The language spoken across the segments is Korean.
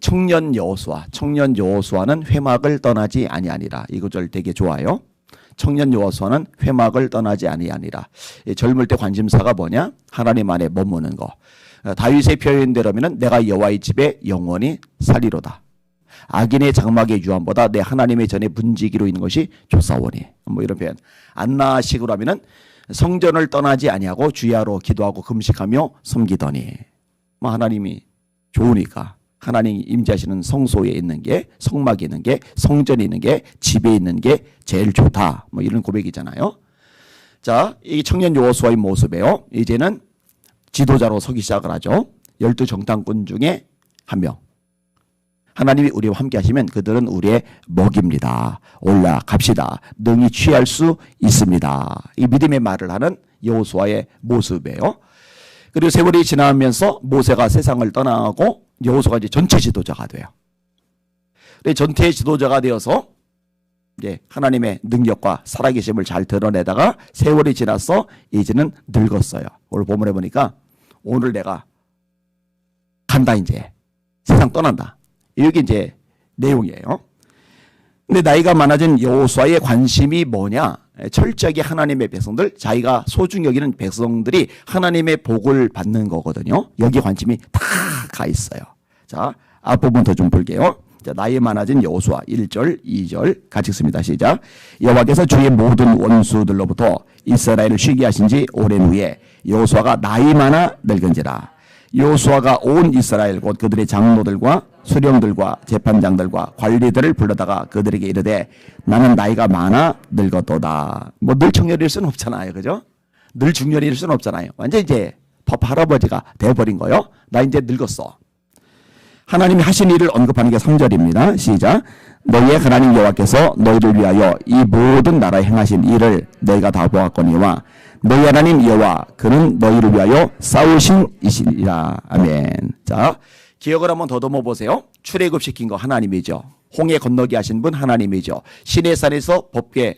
청년 여호수아는 회막을 떠나지 아니하니라. 이 구절 되게 좋아요. 청년 여호수아는 회막을 떠나지 아니하니라. 젊을 때 관심사가 뭐냐? 하나님 안에 머무는 거. 다윗의 표현대로면은 내가 여호와의 집에 영원히 살리로다. 악인의 장막의 유함보다 내 하나님의 전에 문지기로 있는 것이 좋사오니. 뭐 이런 표현. 안나식으로 하면은 성전을 떠나지 아니하고 주야로 기도하고 금식하며 섬기더니. 뭐 하나님이 좋으니까. 하나님이 임재하시는 성소에 있는 게, 성막에 있는 게, 성전에 있는 게, 집에 있는 게 제일 좋다. 뭐 이런 고백이잖아요. 자, 이 청년 여호수아의 모습에요. 이제는 지도자로 서기 시작을 하죠. 12 정탐꾼 중에 한 명. 하나님이 우리와 함께 하시면 그들은 우리의 먹입니다. 올라갑시다. 능히 취할 수 있습니다. 이 믿음의 말을 하는 여호수아의 모습이에요. 그리고 세월이 지나면서 모세가 세상을 떠나고 여호수아가 이제 전체 지도자가 돼요. 전체 지도자가 되어서 이제 하나님의 능력과 살아계심을 잘 드러내다가 세월이 지나서 이제는 늙었어요. 오늘 본문에 보니까 오늘 내가 간다, 이제 세상 떠난다. 이게 이제 내용이에요. 근데 나이가 많아진 여호수아의 관심이 뭐냐? 철저하게 하나님의 백성들, 자기가 소중히 여기는 백성들이 하나님의 복을 받는 거거든요. 여기 관심이 다 가 있어요. 자, 앞부분 더 좀 볼게요. 자, 나이 많아진 여호수아 1절, 2절 같이 읽습니다. 시작. 여호와께서 주의 모든 원수들로부터 이스라엘을 쉬게 하신 지 오랜 후에 여호수아가 나이 많아 늙은지라. 여호수아가 온 이스라엘 곧 그들의 장로들과 수령들과 재판장들과 관리들을 불러다가 그들에게 이르되 나는 나이가 많아 늙었도다. 뭐 늘 청년일 수는 없잖아요. 그죠? 늘 중년일 수는 없잖아요. 완전 이제 법 할아버지가 돼버린 거예요. 나 이제 늙었어. 하나님이 하신 일을 언급하는 게 3절입니다. 시작. 너희의 하나님 여호와께서 너희를 위하여 이 모든 나라에 행하신 일을 너희가 다 보았거니와 너희 하나님 여호와 그는 너희를 위하여 싸우신 이시니라. 아멘. 자, 기억을 한번 더듬어 보세요. 출애굽시킨 거 하나님이죠. 홍해 건너게 하신 분 하나님이죠. 시내산에서 법궤에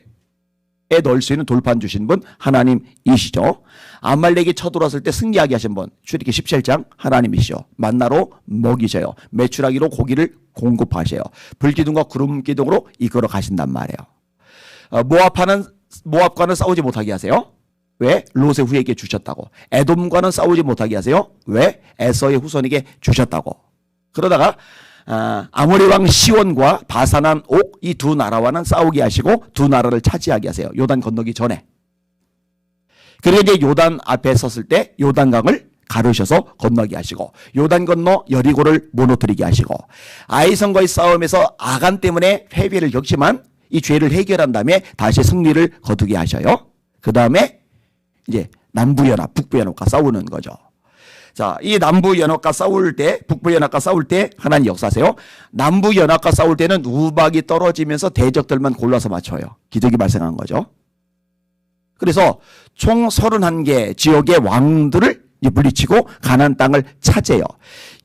넣을 수 있는 돌판 주신 분 하나님이시죠. 아말렉이 쳐들어왔을 때 승리하게 하신 분 출애굽기 17장 하나님이시죠. 만나로 먹이셔요. 메추라기로 고기를 공급하셔요. 불기둥과 구름 기둥으로 이끌어 가신단 말이에요. 모압과는 싸우지 못하게 하세요. 왜? 롯의 후에게 주셨다고. 에돔과는 싸우지 못하게 하세요. 왜? 에서의 후손에게 주셨다고. 그러다가 아모리 왕 시온과 바산한 옥 이 두 나라와는 싸우게 하시고 두 나라를 차지하게 하세요. 요단 건너기 전에. 그리고 이제 요단 앞에 섰을 때 요단강을 가르셔서 건너게 하시고 요단 건너 여리고를 무너뜨리게 하시고 아이성과의 싸움에서 아간 때문에 패배를 겪지만 이 죄를 해결한 다음에 다시 승리를 거두게 하셔요. 그 다음에 이제 남부연합, 북부연합과 싸우는 거죠. 자, 이 남부연합과 싸울 때, 북부연합과 싸울 때 하나님 역사하세요. 남부연합과 싸울 때는 우박이 떨어지면서 대적들만 골라서 맞춰요. 기적이 발생한 거죠. 그래서 총 31개 지역의 왕들을 물리치고 가나안 땅을 차지해요.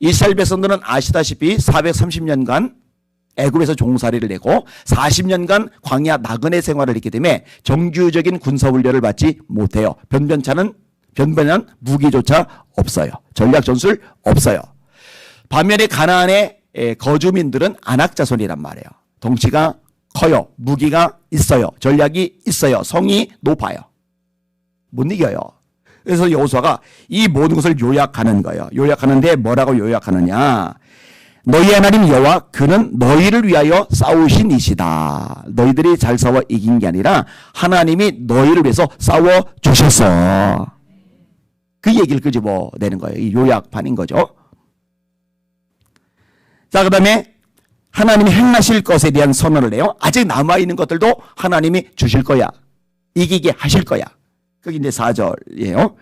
이스라엘 백성들은 아시다시피 430년간 애굽에서 종살이를 내고 40년간 광야 나그네 생활을 했기 때문에 정규적인 군사훈련을 받지 못해요. 변변한 무기조차 없어요. 전략 전술 없어요. 반면에 가나안의 거주민들은 안악자손이란 말이에요. 덩치가 커요. 무기가 있어요. 전략이 있어요. 성이 높아요. 못 이겨요. 그래서 여호수아가 이 모든 것을 요약하는 거예요. 요약하는데 뭐라고 요약하느냐. 너희 하나님 여호와 그는 너희를 위하여 싸우신 이시다. 너희들이 잘 싸워 이긴 게 아니라 하나님이 너희를 위해서 싸워 주셨어. 그 얘기를 끄집어내는 거예요. 이 요약판인 거죠. 자, 그 다음에 하나님이 행하실 것에 대한 선언을 해요. 아직 남아있는 것들도 하나님이 주실 거야. 이기게 하실 거야. 그게 이제 4절이에요.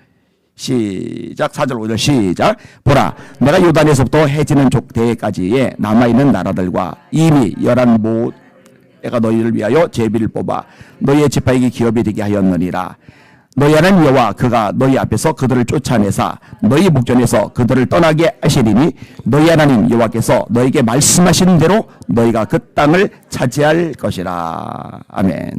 시작. 4절 5절 시작. 보라 내가 요단에서부터 해지는 족대까지의 남아있는 나라들과 이미 11모가 너희를 위하여 제비를 뽑아 너희의 지파에게 기업이 되게 하였느니라. 너희 하나님 여호와 그가 너희 앞에서 그들을 쫓아내사 너희 목전에서 그들을 떠나게 하시리니 너희 하나님 여호와께서 너희에게 말씀하신 대로 너희가 그 땅을 차지할 것이라. 아멘.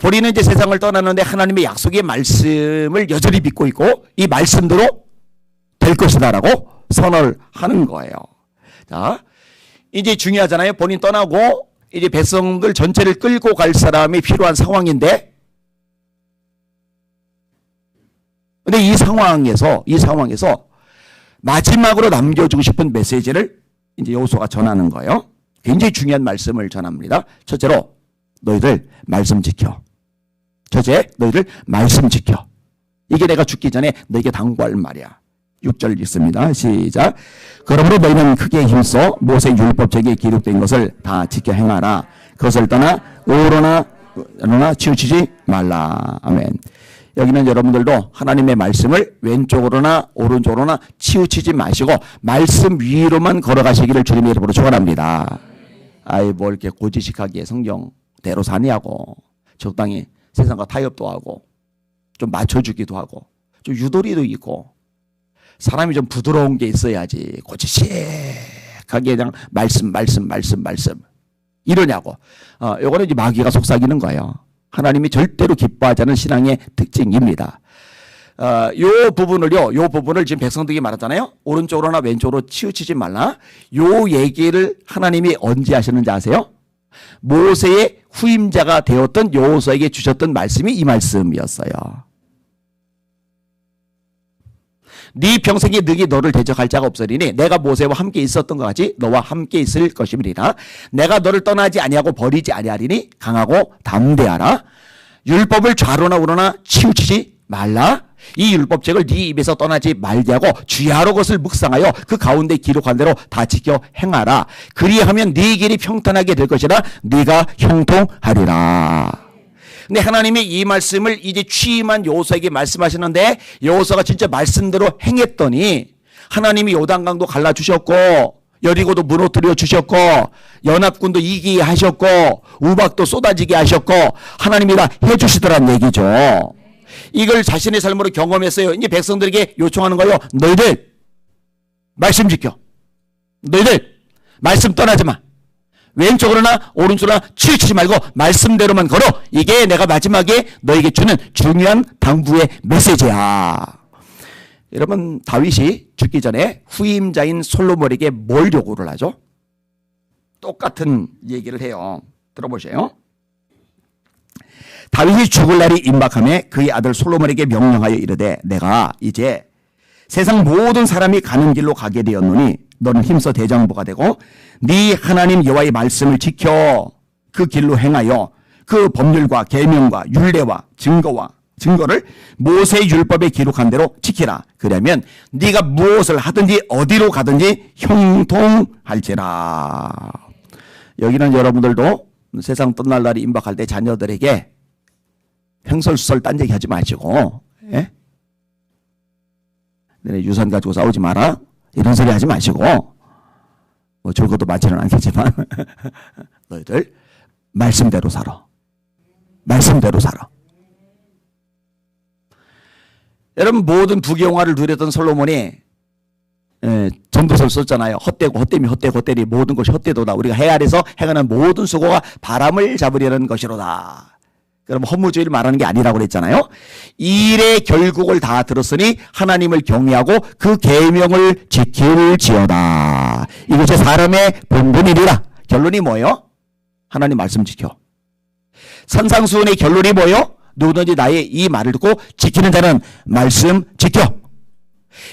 본인은 이제 세상을 떠나는데 하나님의 약속의 말씀을 여전히 믿고 있고 이 말씀대로 될 것이다라고 선언을 하는 거예요. 자, 이제 중요하잖아요. 본인 떠나고 이제 백성들 전체를 끌고 갈 사람이 필요한 상황인데, 근데 이 상황에서 마지막으로 남겨주고 싶은 메시지를 이제 여호수아가 전하는 거예요. 굉장히 중요한 말씀을 전합니다. 첫째로, 너희들 말씀 지켜. 첫째, 너희들 말씀 지켜. 이게 내가 죽기 전에 너에게 당부할 말이야. 6절 읽습니다. 시작. 그러므로 너희는 크게 힘써 모세 율법책에 기록된 것을 다 지켜 행하라. 그것을 떠나 오로나 치우치지 말라. 아멘. 여기는 여러분들도 하나님의 말씀을 왼쪽으로나 오른쪽으로나 치우치지 마시고 말씀 위로만 걸어가시기를 주님의 이름으로 축원합니다. 아이 뭘 이렇게 고지식하게 성경대로 사냐고. 적당히 세상과 타협도 하고 좀 맞춰주기도 하고 좀 유도리도 있고 사람이 좀 부드러운 게 있어야지 고지식하게 그냥 말씀 이러냐고. 요거는 이제 마귀가 속삭이는 거예요. 하나님이 절대로 기뻐하지 않은 신앙의 특징입니다. 요 부분을 지금 백성들이 말하잖아요. 오른쪽으로나 왼쪽으로 치우치지 말라. 요 얘기를 하나님이 언제 하셨는지 아세요? 모세의 후임자가 되었던 여호수아에게 주셨던 말씀이 이 말씀이었어요. 네 평생에 능히 너를 대적할 자가 없으리니 내가 모세와 함께 있었던 것 같이 너와 함께 있을 것임이니라. 내가 너를 떠나지 아니하고 버리지 아니하리니 강하고 담대하라. 율법을 좌로나 우로나 치우치지 말라. 이 율법책을 네 입에서 떠나지 말게 하고 주야로 것을 묵상하여 그 가운데 기록한 대로 다 지켜 행하라. 그리하면 네 길이 평탄하게 될 것이라. 네가 형통하리라. 근데 하나님이 이 말씀을 이제 취임한 여호수아에게 말씀하시는데 여호수아가 진짜 말씀대로 행했더니 하나님이 요단강도 갈라주셨고 여리고도 무너뜨려 주셨고 연합군도 이기게 하셨고 우박도 쏟아지게 하셨고 하나님이 다 해주시더란 얘기죠. 이걸 자신의 삶으로 경험했어요. 이제 백성들에게 요청하는 거예요. 너희들 말씀 지켜. 너희들 말씀 떠나지 마. 왼쪽으로나 오른쪽으로나 치우치지 말고 말씀대로만 걸어. 이게 내가 마지막에 너에게 주는 중요한 당부의 메시지야. 여러분 다윗이 죽기 전에 후임자인 솔로몬에게 뭘 요구를 하죠? 똑같은 얘기를 해요. 들어보세요. 다윗이 죽을 날이 임박하며 그의 아들 솔로몬에게 명령하여 이르되 내가 이제 세상 모든 사람이 가는 길로 가게 되었노니 너는 힘써 대장부가 되고 네 하나님 여호와의 말씀을 지켜 그 길로 행하여 그 법률과 계명과 율례와 증거를 모세의 율법에 기록한 대로 지키라. 그러면 네가 무엇을 하든지 어디로 가든지 형통할지라. 여기는 여러분들도 세상 떠날 날이 임박할 때 자녀들에게 횡설수설 딴 얘기 하지 마시고, 예? 너네 유산 가지고 싸우지 마라. 이런 소리 하지 마시고, 뭐 좋은 것도 많지는 않겠지만, 너희들 말씀대로 살아. 말씀대로 살아. 여러분 모든 부귀영화를 누렸던 솔로몬이 전도서를 썼잖아요. 헛되고 헛됨이 헛되고 헛되니 모든 것이 헛되도다. 우리가 해 아래서 행하는 모든 수고가 바람을 잡으려는 것이로다. 그럼 허무주의를 말하는 게 아니라고 그랬잖아요. 일의 결국을 다 들었으니 하나님을 경외하고 그 계명을 지킬지어다. 이것이 사람의 본분이니라. 결론이 뭐예요? 하나님 말씀 지켜. 산상수훈의 결론이 뭐예요? 누구든지 나의 이 말을 듣고 지키는 자는 말씀 지켜.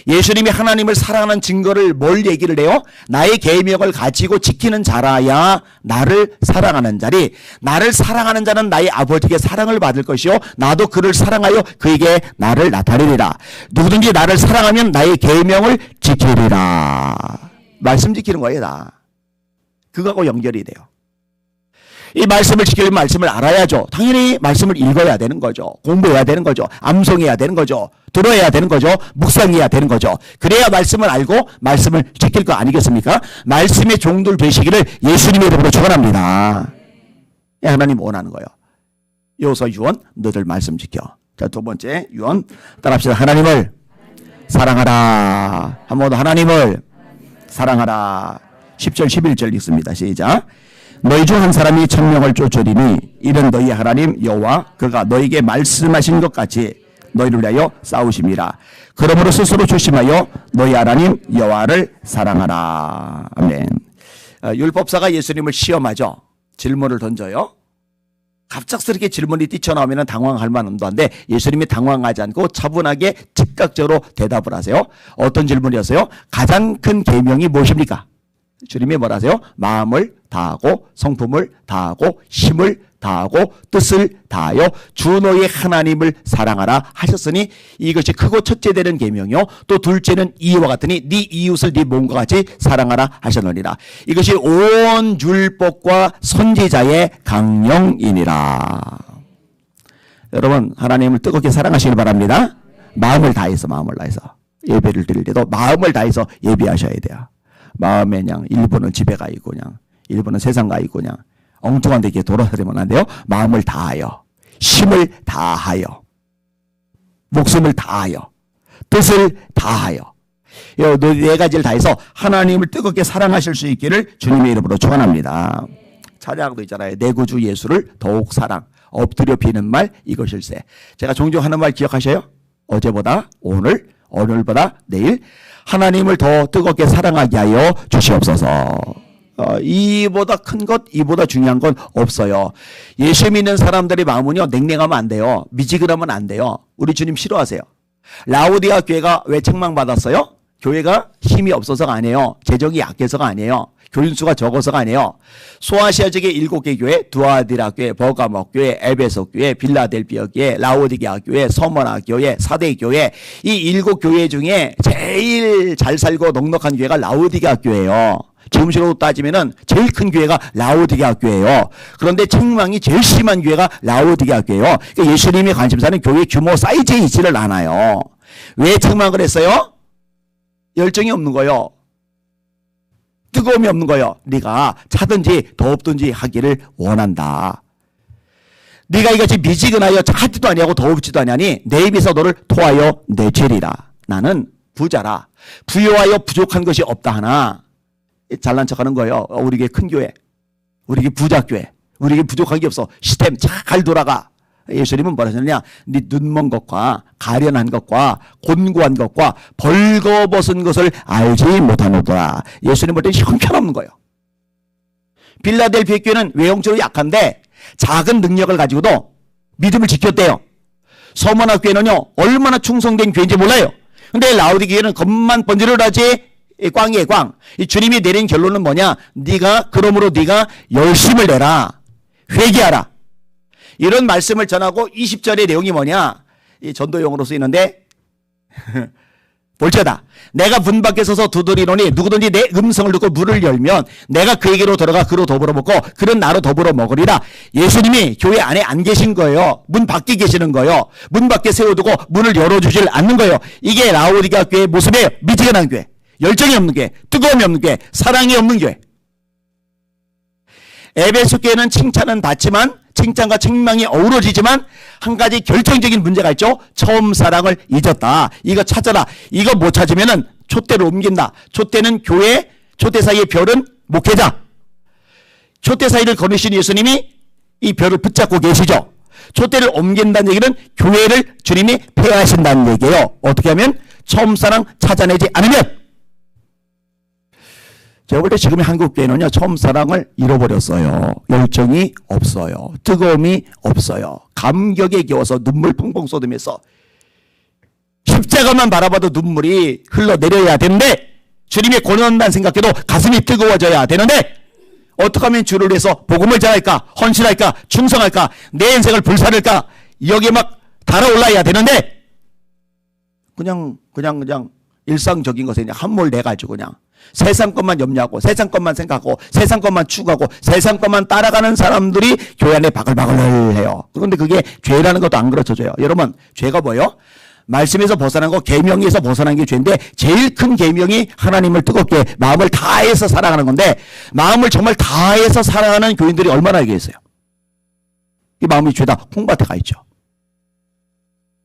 예수님이 하나님을 사랑하는 증거를 뭘 얘기를 해요? 나의 계명을 가지고 지키는 자라야 나를 사랑하는 자리. 나를 사랑하는 자는 나의 아버지께 사랑을 받을 것이요 나도 그를 사랑하여 그에게 나를 나타내리라. 누구든지 나를 사랑하면 나의 계명을 지키리라. 말씀 지키는 거예요. 다 그거하고 연결이 돼요. 이 말씀을 지키려면 말씀을 알아야죠. 당연히 말씀을 읽어야 되는 거죠. 공부해야 되는 거죠. 암송해야 되는 거죠. 들어야 되는 거죠. 묵상해야 되는 거죠. 그래야 말씀을 알고 말씀을 지킬 거 아니겠습니까? 말씀의 종들 되시기를 예수님의 이름으로 축원합니다. 하나님 원하는 거예요. 여호수아 유언 너희들 말씀 지켜. 자, 두 번째 유언 따라합시다. 하나님을 사랑하라. 한 번 더 하나님을 사랑하라. 10절 11절 읽습니다. 시작. 너희 중 한 사람이 천명을 쫓으리니 이는 너희 하나님 여호와 그가 너희에게 말씀하신 것 같이 너희를 위하여 싸우심이라. 그러므로 스스로 조심하여 너희 하나님 여호와를 사랑하라. 아멘. 율법사가 예수님을 시험하죠. 질문을 던져요. 갑작스럽게 질문이 뛰쳐나오면 당황할 만도 한데 예수님이 당황하지 않고 차분하게 즉각적으로 대답을 하세요. 어떤 질문이었어요? 가장 큰 계명이 무엇입니까? 주님이 뭐라 하세요? 마음을 다하고 성품을 다하고 힘을 다하고 뜻을 다하여 주 너의 하나님을 사랑하라 하셨으니 이것이 크고 첫째 되는 계명이요 또 둘째는 이와 같으니 네 이웃을 네 몸과 같이 사랑하라 하셨느니라. 이것이 온 율법과 선지자의 강령이니라. 여러분 하나님을 뜨겁게 사랑하시길 바랍니다. 마음을 다해서 예배를 드릴 때도 마음을 다해서 예배하셔야 돼요. 마음에 그냥 일부는 집에 가 있고 그냥 일부는 세상 가 있고 그냥 엉뚱한 데 이렇게 돌아다니면 안 돼요. 마음을 다하여 힘을 다하여 목숨을 다하여 뜻을 다하여 네 가지를 다해서 하나님을 뜨겁게 사랑하실 수 있기를 주님의 이름으로 축원합니다. 찬양도 있잖아요. 내 구주 예수를 더욱 사랑 엎드려 비는 말 이것일세. 제가 종종 하는 말 기억하셔요? 어제보다 오늘 오늘보다 내일 하나님을 더 뜨겁게 사랑하게 하여 주시옵소서. 이보다 큰 것, 이보다 중요한 건 없어요. 예수 믿는 사람들의 마음은요, 냉랭하면 안 돼요. 미지근하면 안 돼요. 우리 주님 싫어하세요. 라오디아 교회가 왜 책망받았어요? 교회가 힘이 없어서가 아니에요. 재정이 약해서가 아니에요. 교인수가 적어서가 아니에요. 소아시아 지역의 7개 교회, 두아디라 교회, 버가목 교회, 에베소 교회, 빌라델비아 교회, 라오디게아 교회, 서머나 교회, 사대 교회, 이 7교회 중에 제일 잘 살고 넉넉한 교회가 라오디게아 교회예요. 지금식으로 따지면은 제일 큰 교회가 라오디게아 교회예요. 그런데 책망이 제일 심한 교회가 라오디게아 교회예요. 그러니까 예수님의 관심사는 교회 규모 사이즈에 있지를 않아요. 왜 책망을 했어요? 열정이 없는 거예요. 뜨거움이 없는 거예요. 네가 차든지 더웁든지 하기를 원한다. 네가 이것이 미지근하여 차지도 아니하고 더웁지도 아니하니 내 입에서 너를 토하여 내치리라. 나는 부자라. 부유하여 부족한 것이 없다 하나. 잘난 척하는 거예요. 우리 교회 큰 교회, 우리 교회 부자 교회, 우리 교회 부족한 게 없어. 시스템 잘 돌아가. 예수님은 뭐라 하셨느냐? 네 눈먼 것과 가련한 것과 곤고한 것과 벌거벗은 것을 알지 못하노라. 예수님 볼 때 형편없는 거예요. 빌라델피아 교회는 외형적으로 약한데 작은 능력을 가지고도 믿음을 지켰대요. 서머나 교회는요 얼마나 충성된 교회인지 몰라요. 근데 라오디게아 교회는 겉만 번지르르하지 꽝이에요, 꽝. 이 주님이 내린 결론은 뭐냐? 그러므로 네가 열심을 내라. 회개하라. 이런 말씀을 전하고 20절의 내용이 뭐냐? 이 전도용어로 쓰이는데 볼지어다. 내가 문 밖에 서서 두드리노니 누구든지 내 음성을 듣고 문을 열면 내가 그에게로 들어가 그로 더불어 먹고 그는 나로 더불어 먹으리라. 예수님이 교회 안에 안 계신 거예요. 문 밖에 계시는 거예요. 문 밖에 세워두고 문을 열어주질 않는 거예요. 이게 라오디게아 교회의 모습이에요. 미지근한 교회. 열정이 없는 교회, 뜨거움이 없는 교회, 사랑이 없는 교회. 에베소 교회는 칭찬은 받지만 칭찬과 책망이 어우러지지만 한 가지 결정적인 문제가 있죠. 처음 사랑을 잊었다. 이거 찾아라. 이거 못 찾으면은 촛대로 옮긴다. 촛대는 교회, 촛대 사이의 별은 목회자. 촛대 사이를 거느신 예수님이 이 별을 붙잡고 계시죠. 촛대를 옮긴다는 얘기는 교회를 주님이 폐하신다는 얘기예요. 어떻게 하면? 처음 사랑 찾아내지 않으면. 제가 볼 때 지금의 한국교회는요, 처음 사랑을 잃어버렸어요. 열정이 없어요. 뜨거움이 없어요. 감격에 겨워서 눈물 펑펑 쏟으면서 십자가만 바라봐도 눈물이 흘러내려야 되는데, 주님의 고난만 생각해도 가슴이 뜨거워져야 되는데, 어떻게 하면 주를 위해서 복음을 전할까, 헌신할까, 충성할까, 내 인생을 불사를까, 여기에 막 달아올라야 되는데, 그냥 일상적인 것에 그냥 함몰 내가지고 그냥 세상 것만 염려하고 세상 것만 생각하고 세상 것만 추구하고 세상 것만 따라가는 사람들이 교회 안에 바글바글 해요. 그런데 그게 죄라는 것도 안 그렇쳐져요. 여러분, 죄가 뭐예요? 말씀에서 벗어난 거, 계명에서 벗어난 게 죄인데 제일 큰 계명이 하나님을 뜨겁게 마음을 다해서 사랑하는 건데, 마음을 정말 다해서 사랑하는 교인들이 얼마나 계세요? 이 마음이 죄다 콩밭에 가 있죠.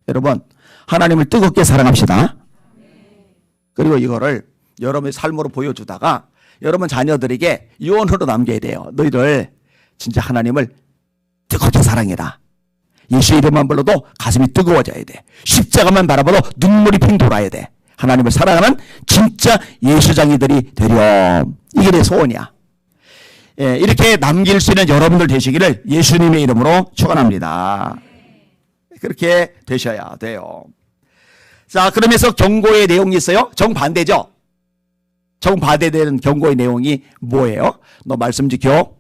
여러분, 하나님을 뜨겁게 사랑합시다. 그리고 이거를 여러분의 삶으로 보여주다가 여러분 자녀들에게 유언으로 남겨야 돼요. 너희들 진짜 하나님을 뜨겁게 사랑해라. 예수 이름만 불러도 가슴이 뜨거워져야 돼. 십자가만 바라봐도 눈물이 핑 돌아야 돼. 하나님을 사랑하는 진짜 예수장이들이 되렴. 이게 내 소원이야. 예, 이렇게 남길 수 있는 여러분들 되시기를 예수님의 이름으로 축원합니다. 그렇게 되셔야 돼요. 자, 그러면서 경고의 내용이 있어요. 정반대죠. 정반대되는 경고의 내용이 뭐예요? 너 말씀 지켜.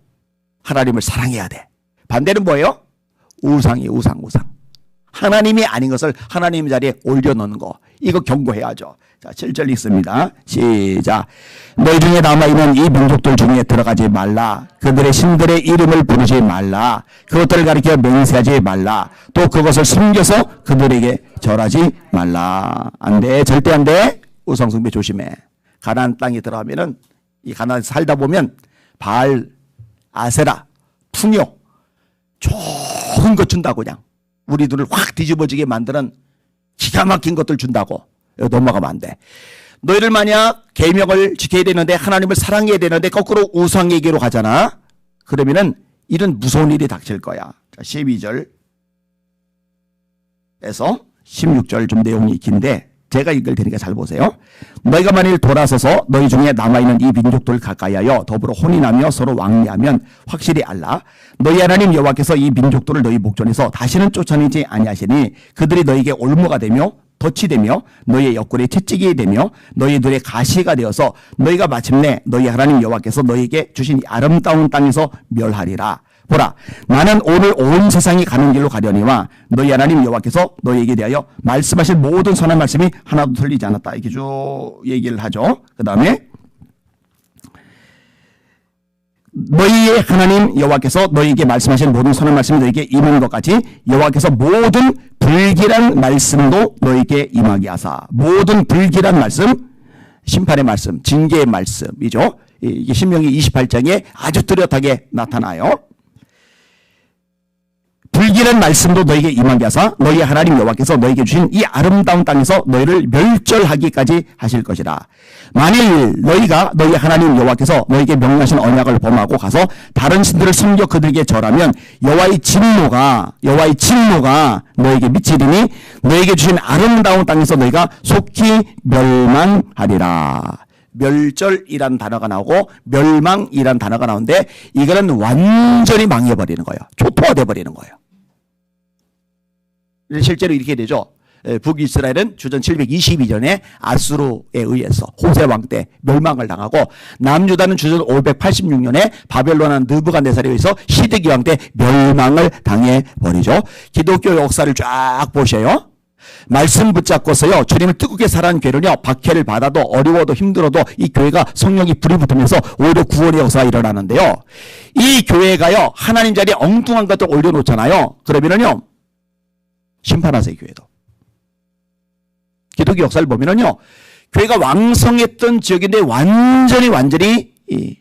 하나님을 사랑해야 돼. 반대는 뭐예요? 우상이 우상. 하나님이 아닌 것을 하나님 자리에 올려놓는 거. 이거 경고해야죠. 자, 7절 읽습니다. 시작. 너희 중에 남아있는 이 민족들 중에 들어가지 말라. 그들의 신들의 이름을 부르지 말라. 그것들을 가리켜 맹세하지 말라. 또 그것을 숨겨서 그들에게 절하지 말라. 안 돼. 절대 안 돼. 우상 숭배 조심해. 가나안 땅에 들어가면은 이 가나안에 살다 보면 바알, 아세라, 풍요 좋은 것 준다고 그냥. 우리 눈을 확 뒤집어지게 만드는 기가 막힌 것들 준다고. 넘어가면 안 돼. 너희를 만약 계명을 지켜야 되는데 하나님을 사랑해야 되는데 거꾸로 우상에게로 가잖아. 그러면은 이런 무서운 일이 닥칠 거야. 12절에서 16절 좀 내용이 긴데 제가 읽을 테니까 잘 보세요. 너희가 만일 돌아서서 너희 중에 남아있는 이 민족들 가까이하여 더불어 혼인하며 서로 왕래하면 확실히 알라. 너희 하나님 여호와께서 이 민족들을 너희 목전에서 다시는 쫓아내지 아니하시니 그들이 너희에게 올무가 되며 덫이 되며 너희의 옆구리에 채찍이 되며 너희 눈에 가시가 되어서 너희가 마침내 너희 하나님 여호와께서 너희에게 주신 이 아름다운 땅에서 멸하리라. 보라, 나는 오늘 온 세상이 가는 길로 가려니와 너희 하나님 여호와께서 너희에게 대하여 말씀하실 모든 선한 말씀이 하나도 틀리지 않았다. 이렇게 쭉 얘기를 하죠. 그 다음에 너희의 하나님 여호와께서 너희에게 말씀하신 모든 선한 말씀이 너희에게 임하는 것 같이 여호와께서 모든 불길한 말씀도 너희에게 임하게 하사. 모든 불길한 말씀, 심판의 말씀, 징계의 말씀이죠. 이게 신명기 28장에 아주 뚜렷하게 나타나요. 불길한 말씀도 너희에게 임하게 하사 너희 하나님 여호와께서 너희에게 주신 이 아름다운 땅에서 너희를 멸절하기까지 하실 것이라. 만일 너희가 너희 하나님 여호와께서 너희에게 명령하신 언약을 범하고 가서 다른 신들을 섬겨 그들에게 절하면 여호와의 진노가 너희에게 미치리니 너희에게 주신 아름다운 땅에서 너희가 속히 멸망하리라. 멸절이란 단어가 나오고 멸망이란 단어가 나오는데 이거는 완전히 망해버리는 거예요. 초토화돼 버리는 거예요. 실제로 이렇게 되죠. 북이스라엘은 주전 722년에 아수르에 의해서 호세 왕 때 멸망을 당하고 남유다는 주전 586년에 바벨론한 느부갓네살에 의해서 시드기 왕 때 멸망을 당해버리죠. 기독교 역사를 쫙 보셔요. 말씀 붙잡고서요 주님을 뜨겁게 사랑하는 교회는요 박해를 받아도 어려워도 힘들어도 이 교회가 성령이 불이 붙으면서 오히려 구원의 역사가 일어나는데요. 이 교회가요 하나님 자리에 엉뚱한 것들 올려놓잖아요. 그러면은요 심판하세요. 교회도. 기독교 역사를 보면은요 교회가 왕성했던 지역인데 완전히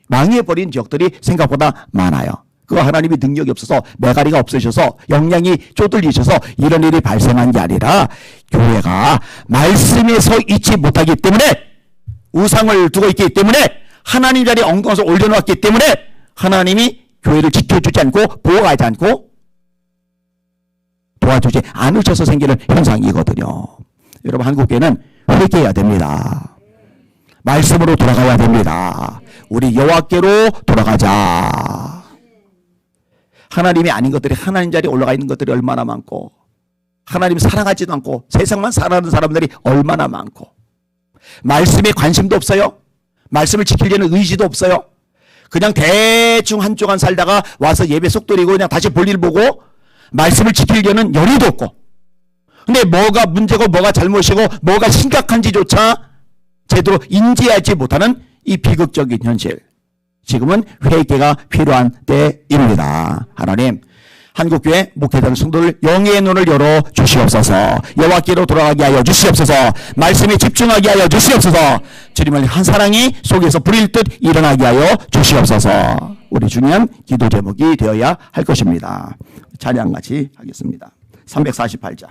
망해버린 지역들이 생각보다 많아요. 그거 하나님이 능력이 없어서 메가리가 없으셔서 역량이 쪼들리셔서 이런 일이 발생한 게 아니라 교회가 말씀에 서 있지 못하기 때문에 우상을 두고 있기 때문에 하나님 자리에 엉뚱해서 올려놓았기 때문에 하나님이 교회를 지켜주지 않고 보호하지 않고 도와주지 않으셔서 생기는 현상이거든요. 여러분 한국교회는 회개해야 됩니다. 말씀으로 돌아가야 됩니다. 우리 여호와께로 돌아가자. 하나님이 아닌 것들이 하나님 자리에 올라가 있는 것들이 얼마나 많고 하나님 사랑하지도 않고 세상만 사랑하는 사람들이 얼마나 많고 말씀에 관심도 없어요. 말씀을 지키려는 의지도 없어요. 그냥 대충 한쪽만 살다가 와서 예배 속도리고 그냥 다시 볼일 보고 말씀을 지키려는 열의도 없고 근데 뭐가 문제고 뭐가 잘못이고 뭐가 심각한지조차 제대로 인지하지 못하는 이 비극적인 현실. 지금은 회개가 필요한 때입니다. 하나님 한국교회 목회자들 성도들 영의 눈을 열어 주시옵소서. 여호와께로 돌아가게 하여 주시옵소서. 말씀에 집중하게 하여 주시옵소서. 주님을 한 사랑이 속에서 불일 듯 일어나게 하여 주시옵소서. 우리 중요한 기도 제목이 되어야 할 것입니다. 찬양 같이 하겠습니다. 348장.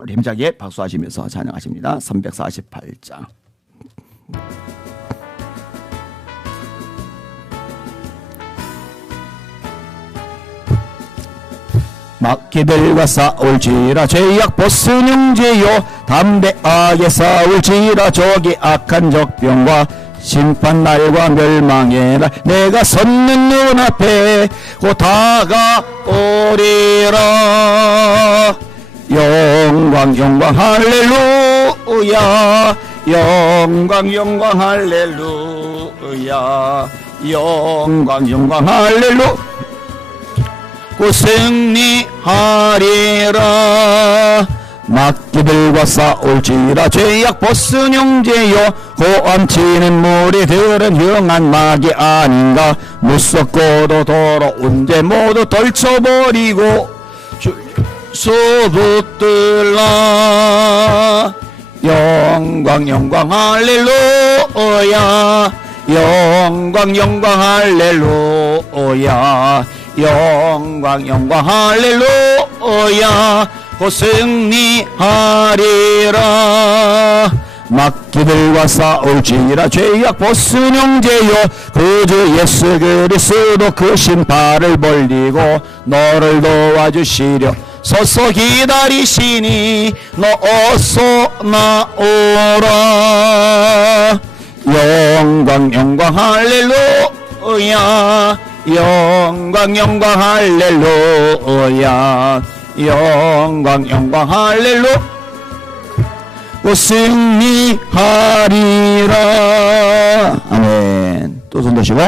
우리 힘차게 박수하시면서 찬양하십니다. 348장. 마귀들과 싸울지라 죄악 벗은 형제여 담대하게 싸울지라 적이 악한 적병과 심판날과 멸망의 날 내가 섰는 눈앞에 곧 다가오리라. 영광 영광 할렐루야 영광 영광 할렐루야 영광 영광 할렐루야 곧 승리하리라. 마귀들과 싸울지라 죄악 벗은 형제여 고함치는 무리들은 영한 마귀 아닌가 무섭고도 더러운데 모두 떨쳐버리고 소붙들라. 영광 영광 할렐루야 영광 영광 할렐루야 영광 영광 할렐루야 곧 승리하리라. 마귀들과 싸울지라 죄악 벗은 형제여 그주 예수 그리스도 그 신발을 벌리고 너를 도와주시려 서서 기다리시니 너 어서 나오라. 영광 영광 할렐루야 영광 영광 할렐루야 영광 영광 할렐루야 승리하리라. 아멘. 또 손 드시고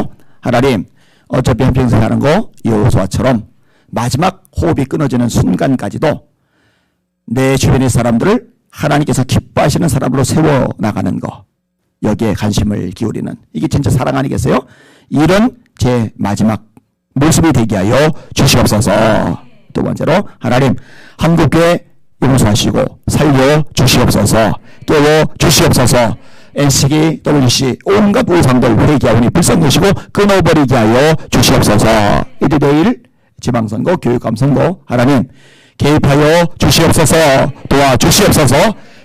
하나님 어차피 한평생 사는 거 여호수아처럼 마지막 호흡이 끊어지는 순간까지도 내 주변의 사람들을 하나님께서 기뻐하시는 사람으로 세워나가는 거 여기에 관심을 기울이는 이게 진짜 사랑 아니겠어요? 이런 제 마지막 모습이 되게 하여 주시옵소서. 두 번째로 하나님 한국교회 용서하시고 살려 주시옵소서. 깨워 주시옵소서. NCG, WC 온갖 우상들 회개하오니 불쌍하시고 끊어버리게 하여 주시옵소서. 이제 내일 지방선거 교육감선거 하나님 개입하여 주시옵소서. 도와주시옵소서.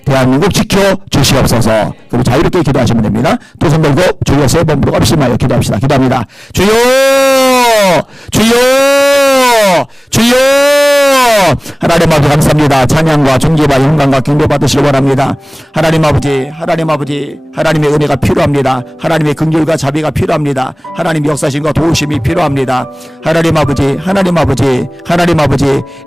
대한민국 지켜주시옵소서. 그리고 자유롭게 기도하시면 됩니다. 두 손 들고 주여 세 번 부르고 합심하여 기도합시다. 기도합니다. 주여 주여 주여. 하나님 아버지 감사합니다. 찬양과 존귀와 영광과 경배 받으시기 원합니다. 하나님 아버지 하나님의 은혜가 필요합니다. 하나님의 긍휼과 자비가 필요합니다. 하나님의 역사심과 도우심이 필요합니다. 하나님 아버지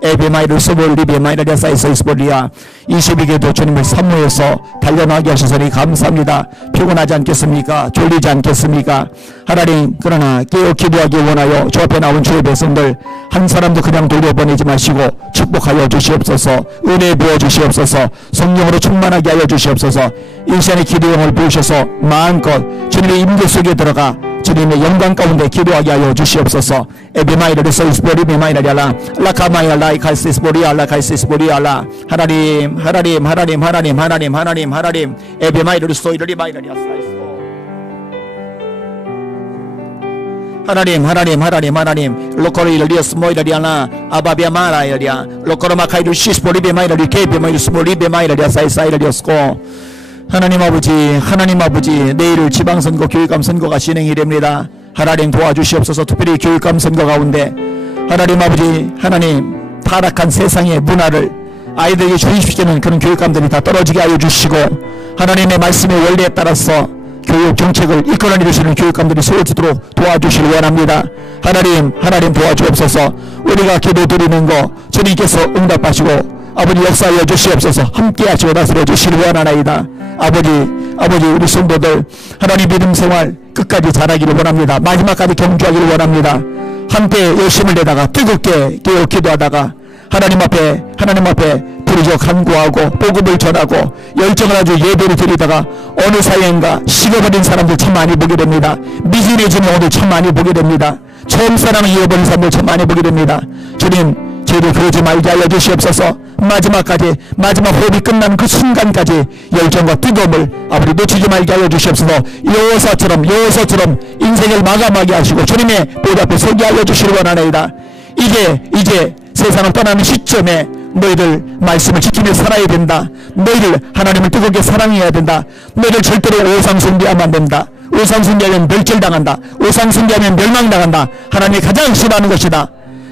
에베마이를 스몰 리베마이를 사이서 스몰리아 22개도 주님을 사모해서 달려나게 하셔서니 감사합니다. 피곤하지 않겠습니까? 졸리지 않겠습니까? 하나님 그러나 깨어 기도하기 원하여 주 앞에 나온 주의 백성들 한 사람도 그냥 돌려보내지 마시고 축복하여 주시옵소서. 은혜 부어 주시옵소서. 성령으로 충만하게 하여 주시옵소서. 이 시간에 기도용을 부으셔서 마음껏 주님의 임재 속에 들어가 주님의 영광 가운데 기도하게 하여 주시옵소서. 에비마이르 소이스보리 베마이라리알라 라카마이라 라이칼시스보리아 라칼시스보리알라 하나님 에비마이르 소이르리 마이라리아 사이스보 하나님 로코리 리어스 모이라리아나 아바비아마라이라리아 로코로마카이르 시스보리 베마이라리 케베마이르 스보리 베마이라리아 사이사이라리아스고 하나님 아버지 내일 지방선거 교육감 선거가 진행이 됩니다. 하나님 도와주시옵소서. 특별히 교육감 선거 가운데 하나님 아버지 타락한 세상의 문화를 아이들에게 주입시키는 그런 교육감들이 다 떨어지게 하여 주시고 하나님의 말씀의 원리에 따라서 교육 정책을 이끌어내 주시는 교육감들이 세워지도록 도와주시기 원합니다. 하나님 도와주옵소서. 우리가 기도드리는 거 주님께서 응답하시고 아버지 역사하여 주시옵소서. 함께 하시고 다스려 주시기 원하나이다. 아버지 우리 성도들 하나님 믿음 생활 끝까지 잘하기를 원합니다. 마지막까지 경주하기를 원합니다. 한때 열심을 내다가 뜨겁게 깨어 기도하다가 하나님 앞에 부르짖어 간구하고 복음을 전하고 열정을 아주 예배를 드리다가 어느 사이인가 식어버린 사람들 참 많이 보게 됩니다. 미진해지는 오늘 참 많이 보게 됩니다. 처음 사랑을 잃어버린 사람들 참 많이 보게 됩니다. 주님 저희들 그러지 말게 하여 주시옵소서. 마지막 호흡이 끝나는 그 순간까지 열정과 뜨거움을 아버지 놓치지 말게 하여 주시옵소서. 여호사처럼 인생을 마감하게 하시고 주님의 보좌 앞에 서게 하여 주시기 원하나이다. 이제 세상을 떠나는 시점에 너희들 말씀을 지키며 살아야 된다. 너희들 하나님을 뜨겁게 사랑해야 된다. 너희들 절대로 오상숭배하면 안 된다. 오상숭배하면 멸절당한다. 오상숭배하면 멸망당한다. 하나님이 가장 싫어하는 것이다.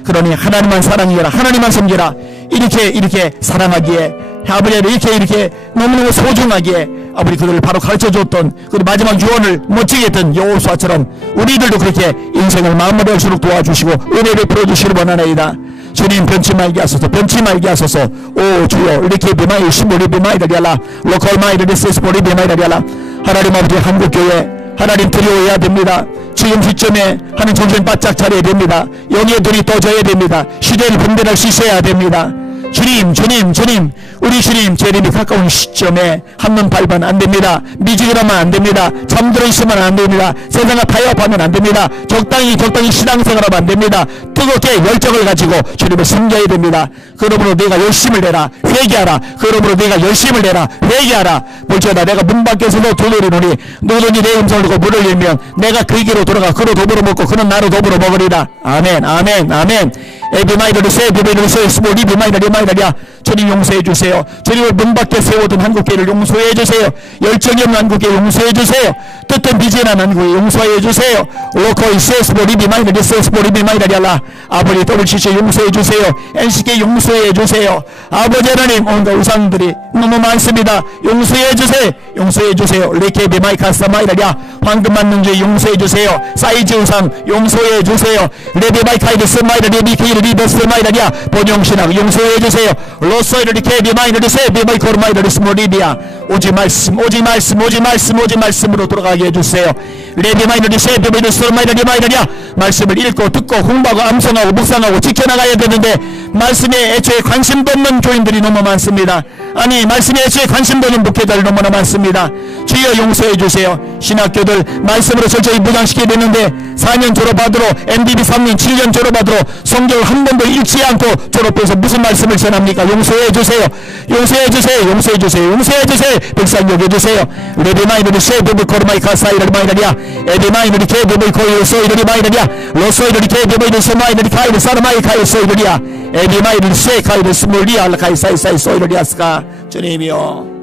그러니 하나님만 사랑해라, 하나님만 섬기라, 이렇게 사랑하기에, 아버지를 이렇게 너무너무 소중하기에 아버지 그들을 바로 가르쳐줬던 그 마지막 유언을 멋지게 했던 여호수아처럼 우리들도 그렇게 인생을 마무리할 수록 도와주시고 은혜를 풀어주시길 원하나이다. 주님, 변치 말게 하소서, 변치 말게 하소서. 오 주여, 이렇게 비마이 시모리 비마이다리알라 로컬 마이다리스 모리 비마이다리알라. 하나님 아버지, 한국교회 하나님 두려워해야 됩니다. 지금 시점에 하나님 정신 바짝 차려야 됩니다. 영의 눈이 떠져야 됩니다. 시대를 분별할 수 있어야 됩니다. 주님, 우리 주님 재림이 가까운 시점에 한눈 팔면 안 됩니다. 미지근하면 안 됩니다. 잠들어 있으면 안 됩니다. 세상을 타협하면 안 됩니다. 적당히 신앙생활하면 안 됩니다. 뜨겁게 열정을 가지고 주님을 섬겨야 됩니다. 그러므로 내가 열심을 내라, 회개하라. 그러므로 내가 열심을 내라, 회개하라. 볼지어다 내가 문 밖에서도 두드리노니 누구든지 내 음성을 듣고 문을 열면 내가 그에게로 돌아가 그로 더불어 먹고 그는 나로 더불어 먹으리라. 아멘, 아멘, 아멘. 에비마이더리세 스몰 리비마이더리야. 주님 용서해 주세요. 주님을 문 밖에 세워둔 한국교회를 용서해 주세요. 열정이 없는 한국교회 용서해 주세요. 뜻은 비진한 한국교회 용서해 주세요. 로코이 세스몰 리비마이더리 세스몰 리비마이더리알라. 아버지 WCC 용서해 주세요. NCK 용서해 주세요. 아버지 하나님, 온갖 우상들이 너무 많습니다. 용서해 주세요. 용서해 주세요. 레케비 마이카스 마이다리아 황금 만능주의 용서해 주세요. 사이즈 우상 용서해 주세요. 레비 마이카이드스 마이다 레비케이드 리버스 마이다리아 본용신학 용서해 주세요. 로소이드 리케비 마이다리세 비마이코르 마이다리스 모리비아. 오직 말씀으로 돌아가게 해주세요. 레비 마이다리세 비마이드스 마이다리아 말씀을 읽고 듣고 공부하고 암송하고 묵상하고 지켜나가야 되는데 말씀에 애초에 관심도 없는 교인들이 너무 많습니다. 아니, 말씀에 애초에 관심도 없는 목회자들이 너무나 많습니다. 주여 용서해 주세요. 신학교들 말씀으로 철저히 무장시켜야 되는데 4년 졸업하도록 MDB 3년 7년 졸업하도록 성경을 한 번도 읽지 않고 졸업해서 무슨 말씀을 전합니까? 용서해 주세요. 용서해 주세요. 용서해 주세요. 용서해 주세요. 백상 여겨주세요. 레비마이너리 쉐베브 코르마이카 사이를 마이너리아 에비마이너리 케베브 코이를 소이르리 마이너리아 로소이르리 케베브 소마이너리 카이를 사르마이카이 소이르리아 에비마이너리 쉐카이를 스몰리아 알카이 사이사이 소이르리아스카. 주님이여,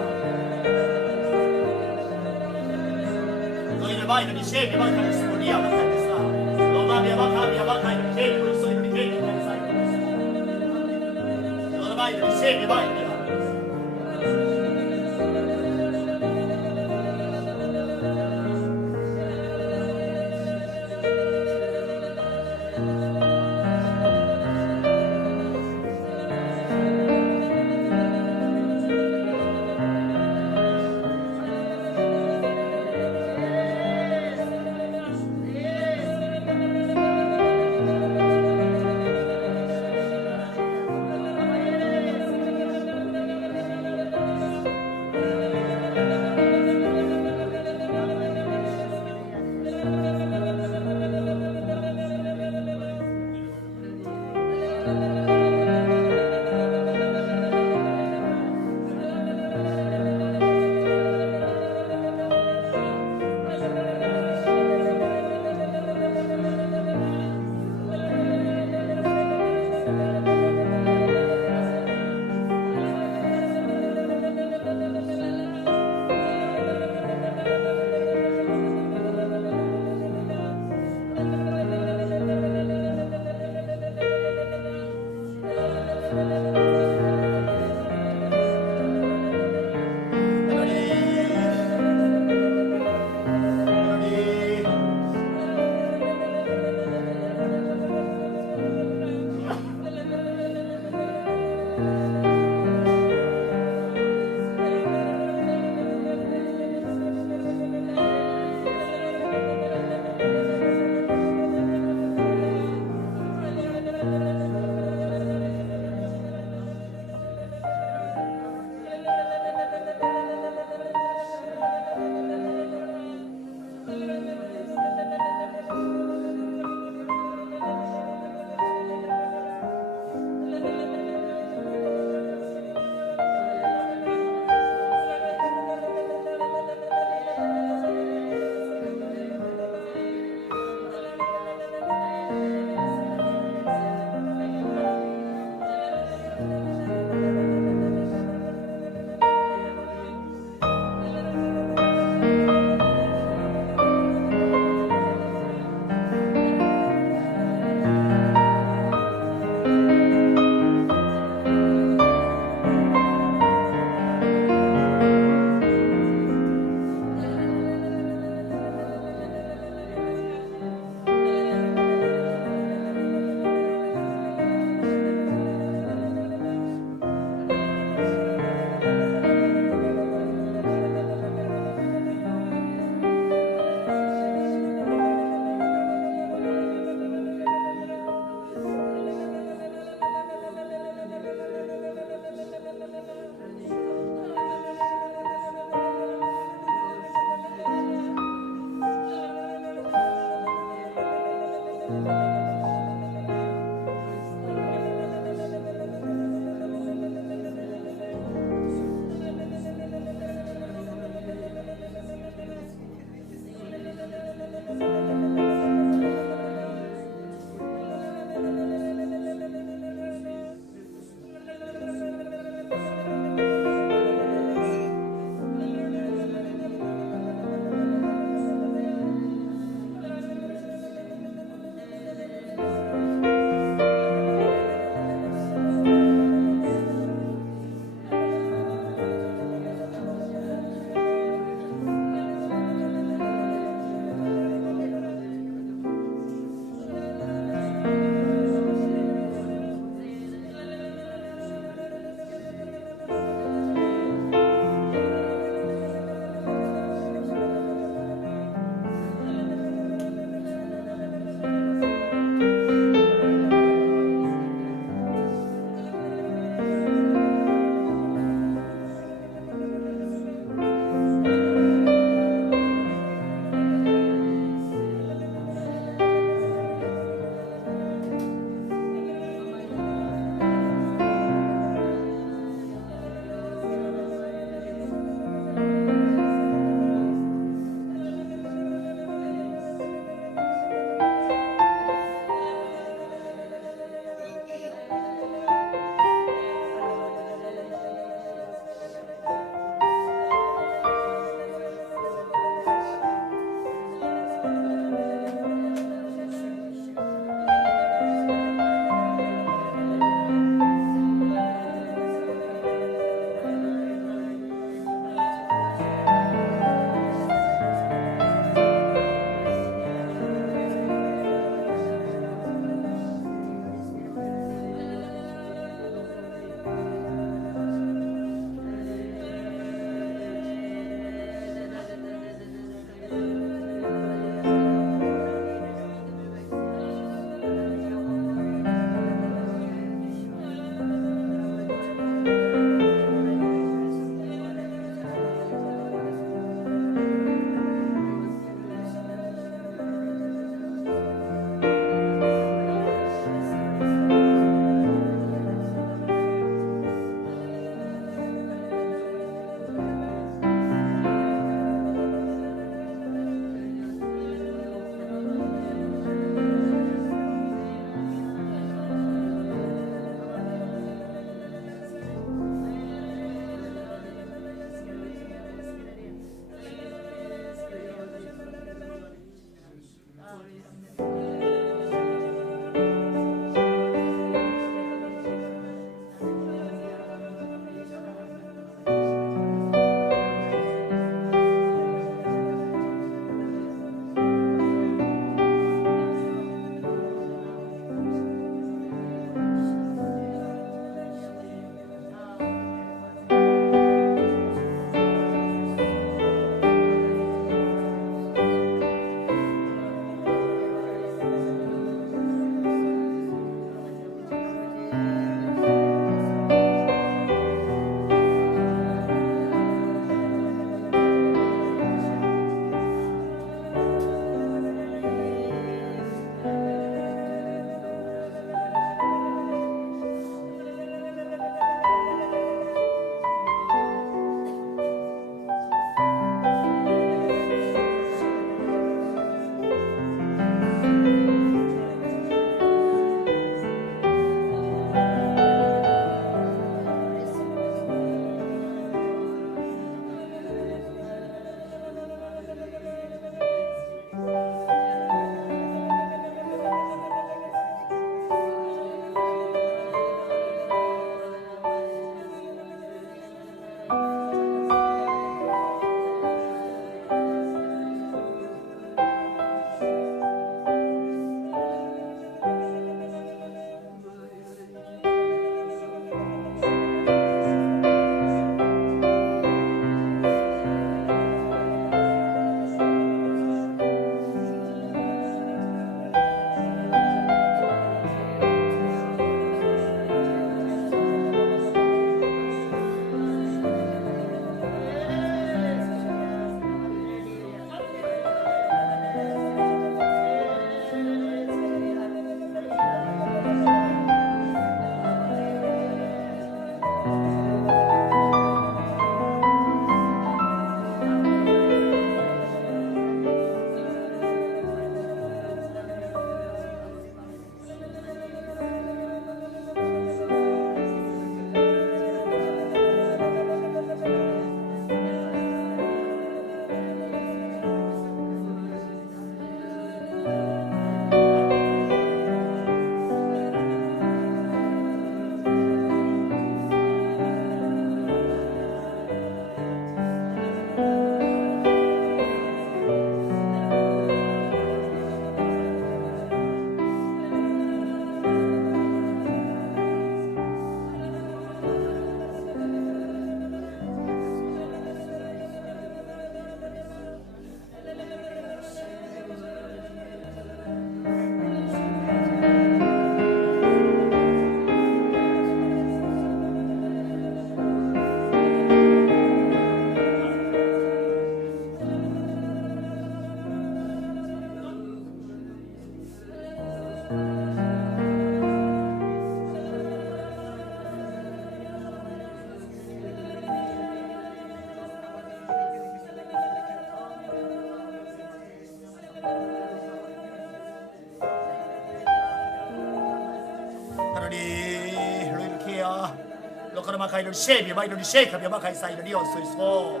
卡伊罗谢比嘛，伊罗谢克比嘛，开塞伊罗利奥所以说。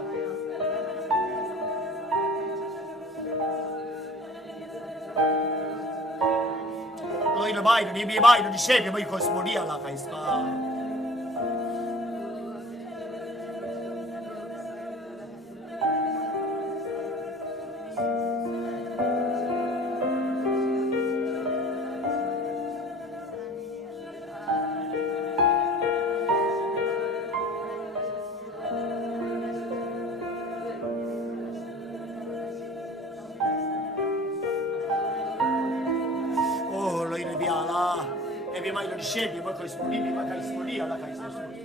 伊罗巴伊罗利比嘛，伊罗谢比嘛，伊科斯莫利亚拉开塞。Ma io scegli, poi con i spolini, ma con i spolini alla caixa.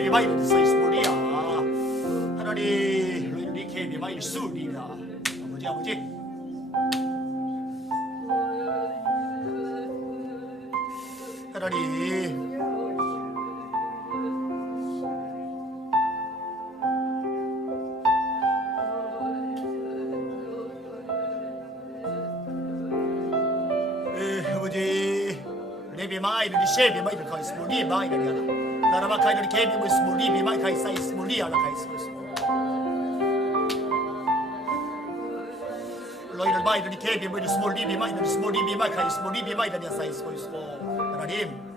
케비 마이를 써있으리야. 하나님 너희는 이 케비 마이를 쓰리라. 아버지 하나님 아버지 레비 마이를 셰비 마이를 가있으리 마이를 하나 나라마 카이를 케비 무스무리 비 마이 카이사 있으리 하나 가있으리 너희를 마이를 케비 무스무리 비 마이를 스무리 비 마이 카이스무리 비 마이를 야사 있고 하나님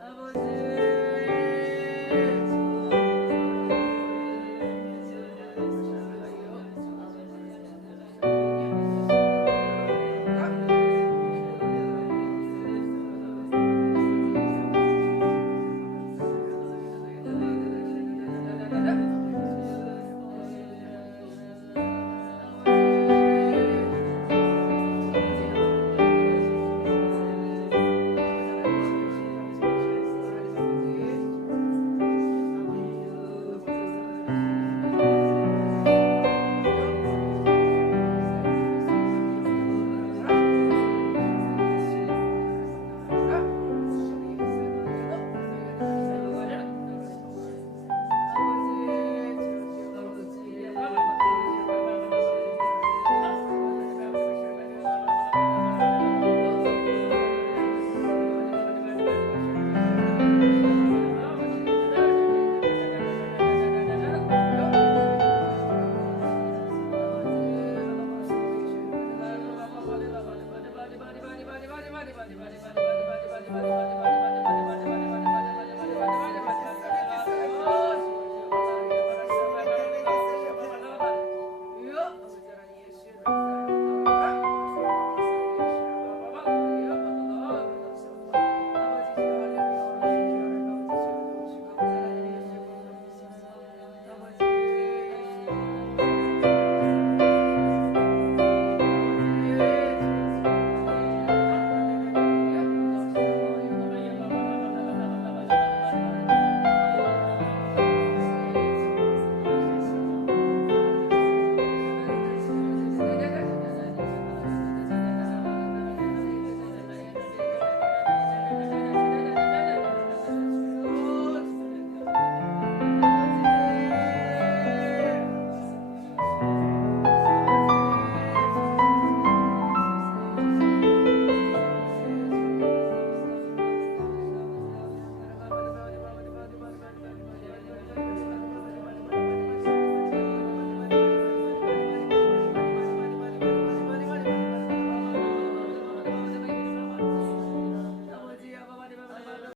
아버지